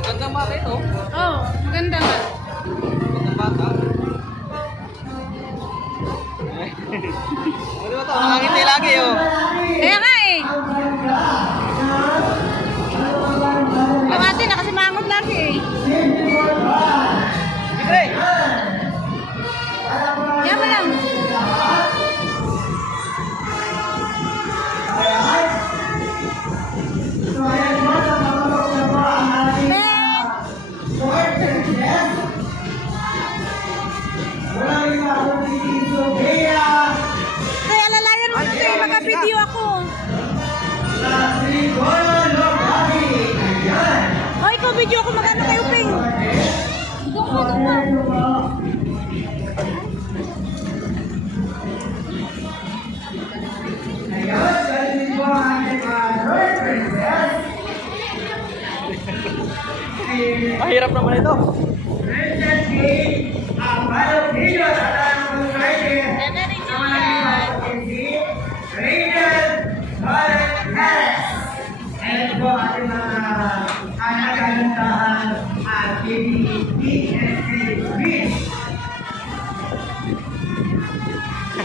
Magandang bata ito. Oo, maganda nga. Magandang bata. Ano ba ito? Nakangiti lagi oh. Kaya nga eh. Kamati, nakasimangot lagi eh. Libre! Yan mo lang. Kaya lalayan mo ito eh, mag-video ako. O, ikaw video ako, mag-ano kayo, Ping? Doon ko, doon ko. Mahirap naman ito.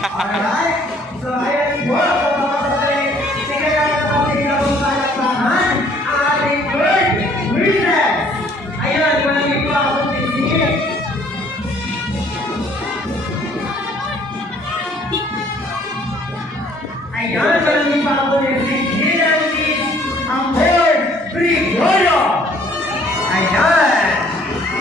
Alright, so ayan po, sige na ang palakpakan, ang ating first recess. Ayun, walang ito ako tisigil. Ayun, walang ito ako tisigil. Ang third Gregorio. Ayun.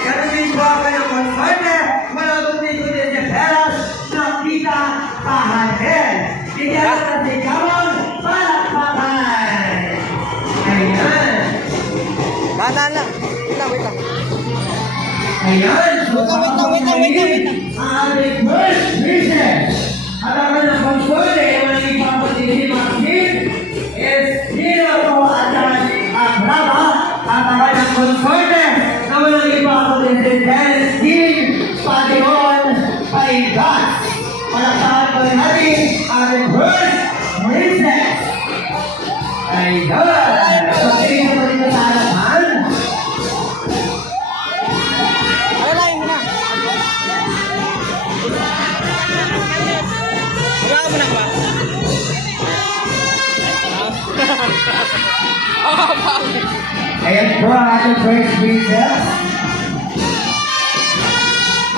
Ganun din po ako ng konsorte. Walang dito din sa peras na kita kahanin. Bigyan natin si Kamon palakpakan. Ayun. Dahan lang. Wait lang, wait lang. Ayan, so Wait lang. ang ating first recess. At ang kanyang konsorte, walang ipapatili Maxim, is Nino po at ang Brava. At ang kanyang konsorte, na walang ipapatili Dennis Dean, Pation, Paigas. Palakpakan po rin natin ang ating first recess. Ayun. So, tingin po dito sa harapan. Alalayin mo na. Wala mo na ba? Ayan po ang ating first recess.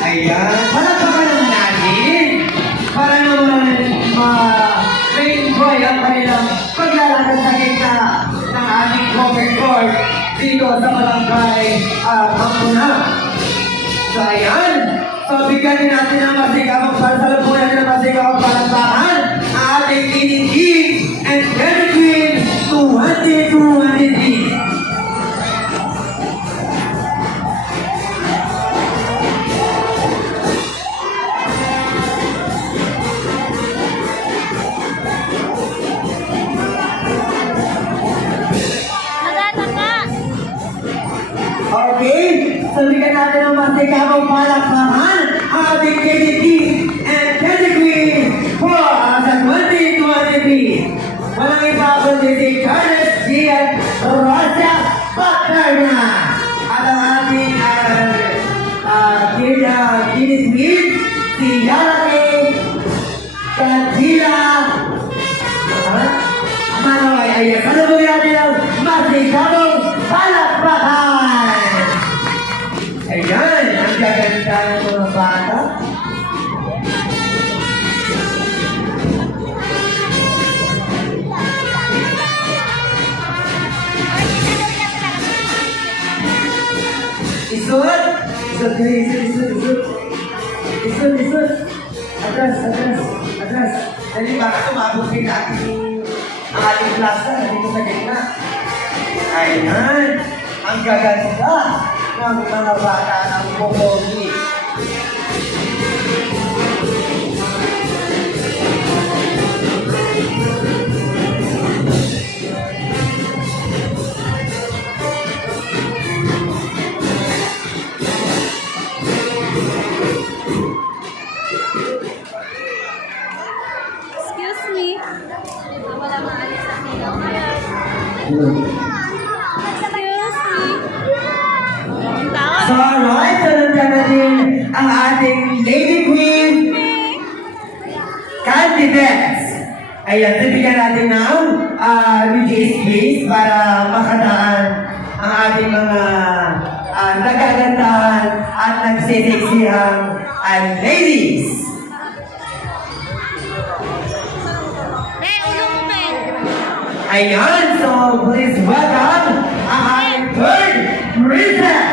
Ayan. Palakpakan naman natin. Para naman ma-enjoy ang kanilang paglalakad sa gitna ng ating cover court dito sa Barangay Kampuna. So ayan. So bigyan din natin ang masigawang pasalampunan ng masigawang palakpakan ang ating tinitid and Queen 220. Maganda nga. Okay, so bigyan natin ang masigawang palakpakan ang ating KDT and Queen for sa 2023. Walang iba kundi si Carlos Gian Rosa Paterna at ang ating Guinness Smith, si Yarate Kantila Manoy. Ayan, panabugin natin ang masigawang palakpakan. Ayan, ang gaganda ng mga bata. Isut! Isut kayo, isut. Isut. Atras. Dali, baka tumabog din natin ang ating plaza dito sa gitna. Ayan, ang gaganda ng mga bata ng Bobogi. Excuse me. Wala maalis sa ilaw. So, alright, so nandiyan na din ang ating Lady Queen candidates. Ayan, bibigyan natin ng VJ's please para makadaan ang ating mga nagagandahan at nagsiseksihang ladies. Ulo mo, Ben. Ayan, so please welcome ang ating third recess.